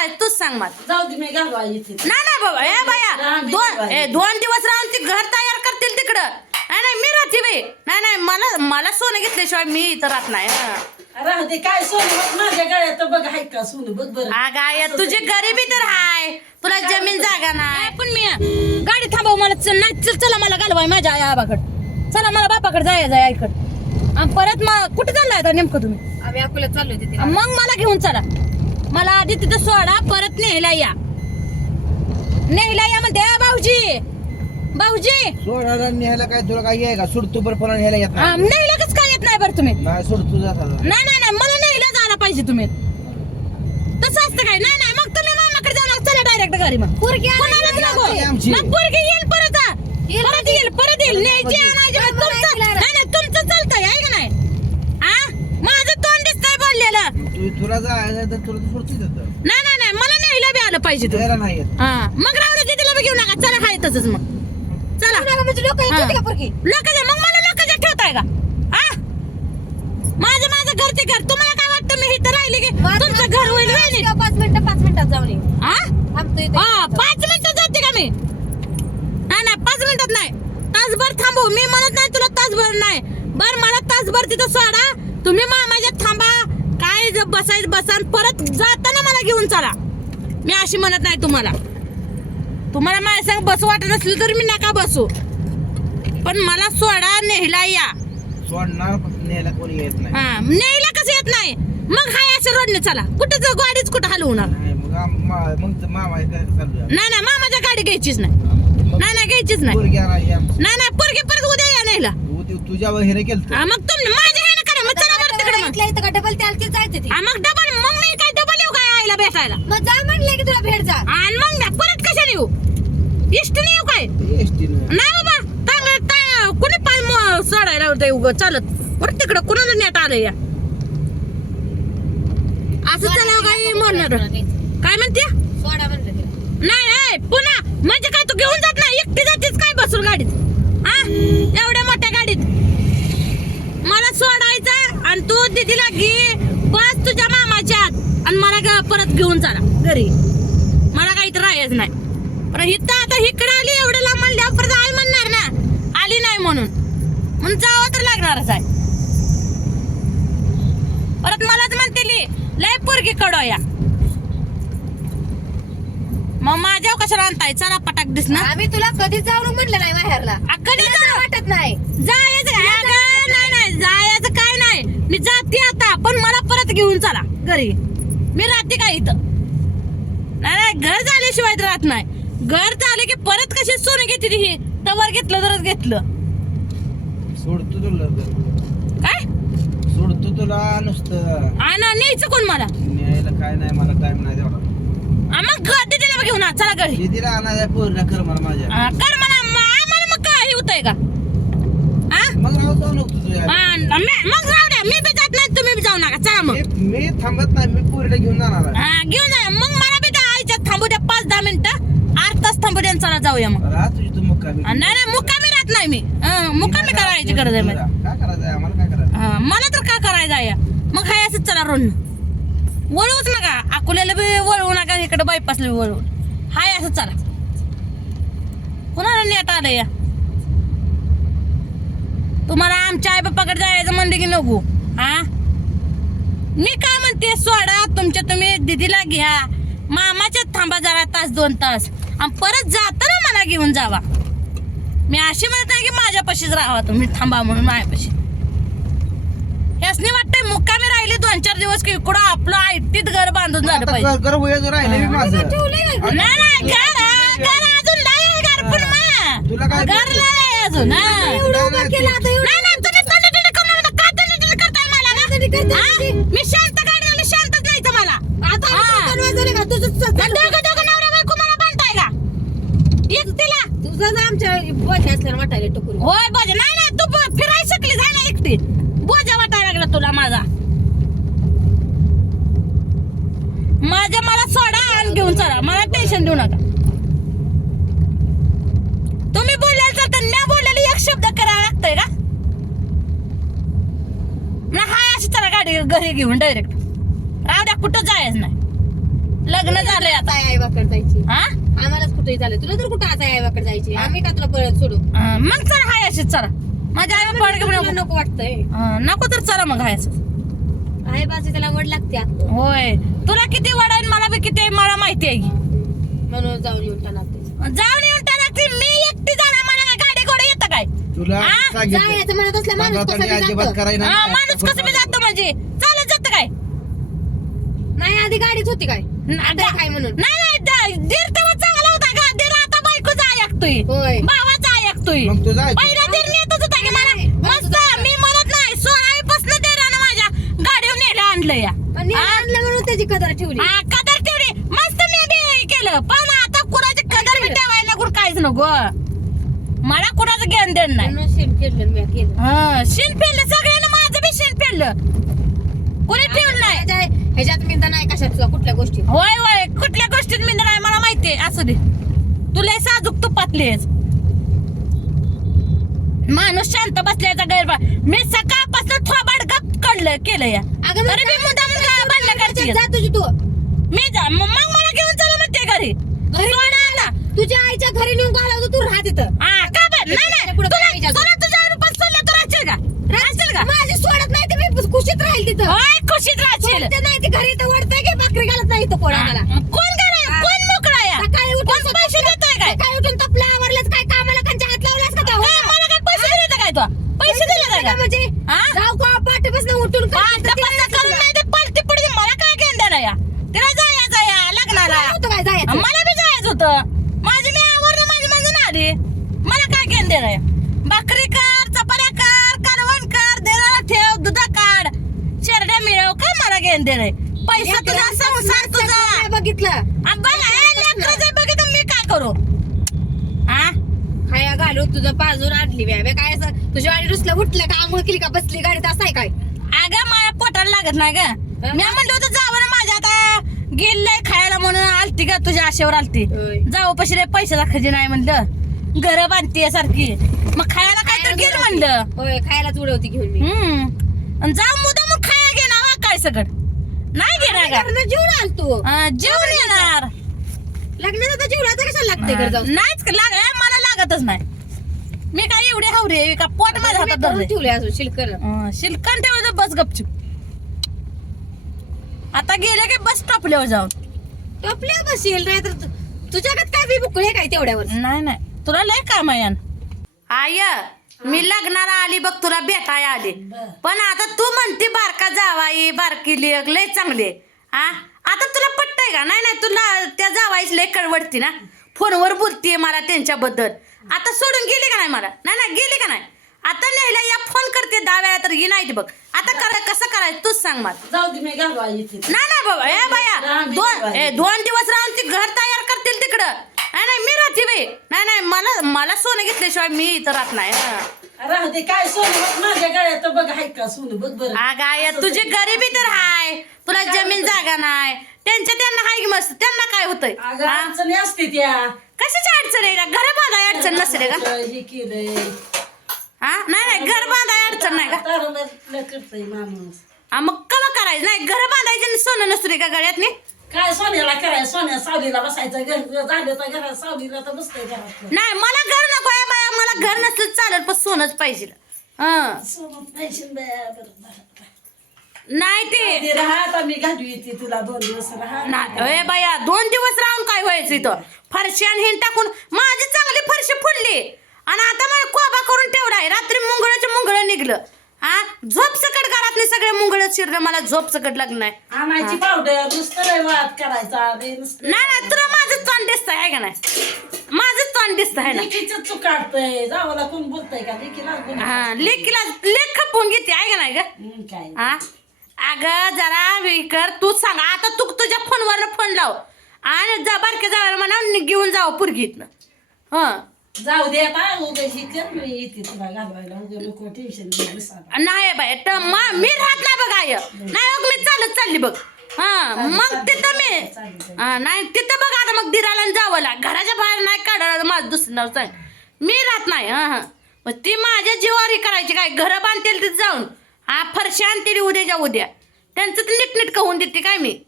घालायचं तूच सांग मला. जाऊ दे मी घालवा इथे. नाही नाही बाबा ए बाया दोन. ए, दोन दिवस राहून ती घर तयार करतील तिकडं. नाही नाही मी राहते बाई. नाही नाही मला मला सोनं घेतल्याशिवाय मी इथं राहत नाही हं. राहू दे काय सोनं? बघ माझ्या गळ्यात तर बघ हाय का सोनं? बघ बरं. अगं आया तुझी गरिबी तर हाय. तुला जमीन जागा नाही. पण मी गाडी थांबव मला चल नाही चल चला मला घालवाय माझ्या आई आबाकड. चला मला बापाकडे जाय जाय आईकड. आणि परत मग कुठे चाललाय आता नेमकं तुम्ही? आम्ही अकोल्यात चाललो होते तिला मग मला घेऊन चला. मला आधी तिथं सोडा परत नेहला या. नेहला या म्हणते "आ, भाऊजी. भाऊजी. सोडायला न्यायला काय तुला काही आहे का? सुडतू बरं पण न्यायला येत नाही. नेहला कसं काय येत नाही बरं तुम्ही? नाही सोडतू जात आता. नाही नाही नाही मला नेहला जायला पाहिजे तुम्ही. तसं असतं काय? नाही नाही मग तुम्ही मामाकडे जाऊ नका चला डायरेक्ट घरी मग. पोरगी कोणालाच नको. आमची. मग पोरगी येईल परत. आ. परत येईल परत येईल. न्यायची आणायची मग तुमचं नाही नाही तुमचं चालतंय आहे का नाही आ माझं तोंड दिसतंय बोललेलं तू तुला जायचं तर तुला नाही नाही नाही मला न्यायला बी आलं पाहिजे तुम्ही द्यायला नाही येत. हा. मग राहू दे तिला बी घेऊ नका. चला हाय तसंच मग. चला. म्हणजे लोक येत होते का पोरगी. लोकांच्या मग मला लोकांच्या ठेवताय का? आ माझं माझं घर ते घर. तुम्हाला काय वाटतं मी इथं राहिले की तुमचं घर होईल होईल नीट? पाच मिनिटं पाच मिनिटात जाऊन ये. इथे हा पाच मिनिटात जाते का मी? नाही नाही पाच मिनिटात नाही. तासभर थांबू. मी म्हणत नाही तुला तासभर नाही. बर मला तासभर तिथं सोडा. तुम्ही माझ्यात थांबा काय ज- बसायचं बसा आणि परत जाताना मला घेऊन चला. मी अशी म्हणत नाही तुम्हाला. तुम्हाला माझ्या संग बसू वाटत असलं तर मी नका बसू. पण मला सोडा नेहला या. सोडणार पण न्यायला कोणी येत नाही. हा नेहला कसं येत नाही? मग हाय असं रोडने चला. कुठं जाऊ गाडीच कुठं हलवणार नाही, नाही मामाच्या गाडी घ्यायचीच नाही. नाही नाही घ्यायचीच नाही. नाही नाही पोरगी परत उद्या या नाहीला. तुझ्या केलं मग तुम्ही माझ्या इथल्या इथं का डबल त्याला ती जायचं ती? हा, मग डबल मग नाही काय डबल येऊ काय आईला भेटायला? मग जा म्हणले की तुला भेट जा. आणि मग ना परत कशाला येऊ? इष्टीने येऊ काय? एसटीनं नाही. बाबा चांगलं कुणी पाय म- सोडायला होतं उग चालत. बरं तिकडं कुणाला नेट आलं या? असं चला काय म्हणणार काय म्हणते? सोडा म्हणलं तिला. नाही नाही पुन्हा म्हणजे काय तू घेऊन जात नाही एकटी जातेच काय बसून गाडीत? हा? एवढ्या मोठ्या गाडीत मला सोडायचं तू दीदीला घे बस तुझ्या मामाच्यात आणि मला परत घेऊन चला घरी. मला काही तर राहायच नाही. पण इथं आता इकडे आली एवढं लांब म्हणल्यावर परत आई म्हणणार ना. आली नाही म्हणून. म्हणून जावं तर लागणारच आहे. परत मलाच म्हणते लय पोरगी कडोया मग माझ्या कशाला आणताय? चला पटाक दिसणार आम्ही तुला कधीच जाऊ म्हटलं नाही माहेरला कधी वाटत नाही. जायचं काय अगं, नाही नाही जायचं काय नाही मी जाते आता पण मला परत घेऊन चला घरी. मी राहते काय इथं? नाही नाही घर झाल्याशिवाय राहत नाही. घर झाले की परत कशी सोनं घेतली ही? तवर घेतलं तरच घेतलं. सोडतो तुला. काय? सोडतो तुला नुसतं. आणा न्यायचं कोण मला? न्यायला काय नाही मला टाइम नाही तेवढा. आ, मग घर दिदीला घेऊन आ, चला घरी. दिदीला आणायला पोरीला कर मला माझ्या. आ, कर मला आम्हाला मग काय होतंय का? आ? मग राहू जाऊ नको तुझ्या आ, मी- मग राहू द्या मी बी जात नाही तुम्ही बी जाऊ नका चला मग. मी मी थांबत नाही मी पोरीला घेऊन जाणार आहे. हा, घेऊन जा. मग मला बी त्या आईच्यात थांबू द्या पाच दहा मिनिटं. आठ तास थांबू द्या आणि चला जाऊया मग. राहा तुझी तू मुक्कामी. आ, नाही नाही मुक्कामी राहत नाही मी. हं, मुक्कामी करायची गरज आहे मला. काय करायचं आहे? आम्हाला काय करायचं? हा, मला तर काय करायचं आहे? मग हाय असंच चला रोड वळवूच नका. अकोल्याला बी वळवू नका इकडे बायपासला बी वळवू. हाय असं चला. कुणाला नेट आलं या तुम्हाला आमच्या आई बाप्पाकडे जायचं म्हणले की नको हा? मी काय म्हणते सोडा तुमच्या तुम्ही दिदीला घ्या. मामाच्यात थांबा जरा तास दोन तास. आणि परत जाताना मला घेऊन जावा. मी अशी म्हणत नाही की माझ्यापाशीच राहावा तुम्ही थांबा म्हणून माझ्यापाशी. यासनी वाटतंय मुक्कामी राहिले दोन चार दिवस की इकडं आपलं आयटीत घर बांधून झालं पाहिजे. घर- घर होईल राहिले मी माझं. नाही नाही घर घर अजून नाही घर पण मा. तुला काय घर नाही अजून हा. एवढं उभं केलं आता, नाही. नाही तुम्ही तंडतंड करू नका. का तंडतंड करताय मला ना? हा? मी शांत गाडी शांत द्यायचं मला. आता हा. बनवायचं का? तुझं आणि दोघं दोघं नवरा बायको मला बांधताय का एकटीला तुझं आमच्या बोलले असल्यानं वाटायला टोकून. होय बोजा नाही नाही तू ब- फिरायला शिकली जाय ना एकटी. बोजा वाटायला लागला तुला माझा. माझ्या मला सोडा आणि घेऊन चला. मला टेन्शन देऊ नका तुम्ही बोलायला तर न बोललेली एक शब्द करायला लागतंय का ना हाय अशी चला गाडी घरी घेऊन डायरेक्ट राहू द्या कुठं जायच नाही. लग्न झालंय आता आता. आई बाकडे जायची. हा आम्हालाच कुठे झालं तुला तर कुठं आता आई बाकडे जायची? आम्ही का तुला परत सोडू? मग चला हाय अशीच चला. माझ्या आई बाबा तुला नको वाटतंय. नको तर चला मग हाय. आई बाजी त्याला वड लागते आता. होय. तुला किती वड आहे आणि मला बी किती आहे मला माहिती आहे की. म्हणून जाऊन येऊन टाकते जाऊन येऊन त्याला ती. मी एकटी जाणार मला काय गाडी घोडे येतं काय? तुला? सांगितलं जायचं म्हणत असल्या माणूस कसा मी बी अजिबात जातो. करायला हा, माणूस कसं बी जातो म्हणजे चालत जात काय? नाही आधी गाडीच होती काय? आता काय म्हणून? नाही नाही दीर तेव्हा चांगला होता का? दीर आता बायकोचा ऐकतोय. होय. भावाचा ऐकतोय. मग तुझा ऐक. पहिला दीर नेतच होता की मला. मस्त मी म्हणत नाही सोळावीपासून देरानं माझ्या गाडीवर नेलं आणलं या. पण मी आणलं म्हणून त्याची कदर ठेवली. हा, कदर मस्त मी बी केलं. पण आता कुणाची कदर बी ठेवायला नको काहीच नको. मला कुणाचं ज्ञान देण नाही शेण केलं मी हा, पेरलं सगळ्यांना पेरलं कुणी ठेवलं नाही? ह्याच्या- ह्याच्यात मी तर नाही कशात तुला कुठल्या गोष्टी? होय होय. कुठल्या गोष्टीत मी नाही मला माहितीये. असू दे. तुला साजूक तुपातली आहेस. माणूस शांत बसल्याचा गैरबा मी सकाळपासून थोबाड गप कडलं केलं या अगं मी मुद्दाम भांडणं करते तुझी तू मी जा मग मग मला घेऊन चला म्हणते घरी घरी सोडा आता. तुझ्या आईच्या घरी नेऊन घालवतो तू राहत इथं हा का बरं नाही नाही पुढं तुला काय विचारतो? तुला तुझ्या आईपासून सोडलं तर राहशील का राहशील का माझी सोडत नाही तर मी खुशीत राहील तिथं होय खुशीत राहशील सोडते नाही ते घरी तर वडतंय की भाकरी घालत नाही तो कोणा मला कोण कराय कोण मोकळा या सकाळी उठून कोण पैसे देतोय काय सकाळी उठून तपला आवरलंच काय कामाला कंच्या हात लावलास का तो? ए, मला काय पैसे दिले काय तो पैसे दिले काय का म्हणजे हा? जाऊ का पाठीपासून उठून का? पाच पस्ता करून नाही ते पलटी पडली मला काय घेऊन देणार या तिला जायचं या लग्नाला होतं काय जायचं मला बी जायचं होतं माझी मी आवरलं माझी माझं आली मला काय घेऊन देणार या? भाकरी कर चपाऱ्या कर कारवण कर देणार ठेव दुधा काढ शेरड्या मिळव घेऊन देणार पैसा तुझा संसार तुझा. बघितलं. आ, बघा ए, लेकरं जे बघितलं मी काय करू? हा खाया घालू तुझं पाजून आणली बे काय असं? तुझ्या वाणी रुसलं उठलं का? आंघोळ केली का? बसली गाडीत असं आहे काय? अगं मला पोटाला लागत नाही ग. मी म्हणलं होतं जावं ना माझ्या आता. गेलंय खायला म्हणून आलती का तुझ्या आशेवर आलती. होय. जाऊ पशी रे पैसे दाखवायचे नाही म्हणलं. घर बांधतीये सारखी. मग खायला काय तर गेलं म्हणलं. होय खायलाच उडवती घेऊन मी. हम्म. आणि जाऊ मुदा मग खाया घेणार वा काय सगळं. का? आलतो अं, जेवण येणार. लग्नाचा तर जेवण आता कशाला लागते घर जाऊन? नाहीच लाग मला लागतच नाही. मी काय एवढी हावरी का पोट माझ्या हातात धरलंय? ठेवले अजून शिल्कर. अं, शिलकण ठेवायचं बस गपचूप. आता गेले की बस टॉपल्यावर जाऊन. टपल्या बसेल नाही तर तु- तुझ्याकडे काय बी बुकळे काय तेवढ्यावर? नाही नाही. तुला लय काम आहे यान. आय मी लग्नाला आली बघ तुला भेटाय आली. पण आता तू म्हणते बारका जावाई बारकी लेक लय चांगली हा आता तुला पटतंय का? नाही नाही तुला त्या जावाईच लय कळवडती ना. फोनवर बोलतीये मला त्यांच्याबद्दल. आता सोडून गेली का नाही मला? नाही नाही गेली का नाही? आता नेहला या फोन करते दहा तर ही नाही बघ. आता करा कसं करायचं तूच सांग मला. जाऊ दे मी इथे. नाही नाही बाबा ए बाया दोन ए, दोन दिवस राहून ती घर तयार करतील तिकडं. नाही नाही मी राहते बाई. नाही नाही मला मला सोनं घेतल्याशिवाय मी इथं राहत नाही हं. राहू दे काय सोनं बघ माझ्या गळ्यात बघ हाय का सोनं? बघ बरं. अगं आय तुझी गरिबी तर हाय. तुला जमीन जागा नाही. त्यांच्या त्यांना हाय की मस्त? त्यांना काय होतंय? अगं हा? अडचणी असते त्या. कशाची अडचण आहे? घर बांधाय अडचण नसते का? हे केलंय. हा? नाही नाही घर बांधाय अडचण नाही का? करतय माणूस. हा, मग कवा करायचं? नाही घर बांधायचं आणि सोनं नसते का गळ्यात काय सोन्याला करायचं? सोन्या सावलीला बसायचं घर झालं तर घरात सावलीला तर बसतंय घरात. नाही मला घर नको मला घर नसलं चालत पण सोनच पाहिजे. हं. नाही ते. ते राहा आता मी घालू येते तुला दोन दिवस राहा. बाया दोन दिवस राहून काय व्हायचं इथं? फरशी आणि हिन टाकून माझी चांगली फरशी फुडली आणि आता मला कोबा करून ठेवलाय रात्री मुंगळाचं मुंगळ निघलं. हा झोप सकट घरात सगळे मुंगळ शिरलं मला झोप सकट आणायची पावडर नुसतं वाद करायचा नाही तुला माझं तोंड दिसत आहे का नाही? माझं तोंड दिसत आहे ना. लेकीचं चुकाडतंय जावाला कोण बोलतंय का? लेकीला बोल हा लेकीला लेख खपवून घेते आहे का नाही ग? हं, काय? हा? अगं जरा विकर तू सांग. आता तू तुझ्या फोनवर फोन लाव. आणि जा बारक्या जावायला म्हणा नि- घेऊन जावं पुरगी इथनं हं. जाऊ दे आता उद्या ही मी येते तुला घालवायला. उद्या नको टेन्शन घेऊ बसायला. नाही बाय तर मा- मी राहत नाही बघ आय नाही बघ मी चालत चालली बघ. हा मग तिथं मी हा, नाही तिथं बघ आता मग दिराला आणि जावंला. घराच्या बाहेर नाही काढायला माझं दुसरं नाव सांग. मी राहत नाही हा हा. मग ती माझ्या जीवारी करायची काय? घरं बांधतील तिथं जाऊन. हा फरशी आणतील उद्याच्या उद्या. त्यांचं ते नीटनीट कहून देते काय मी?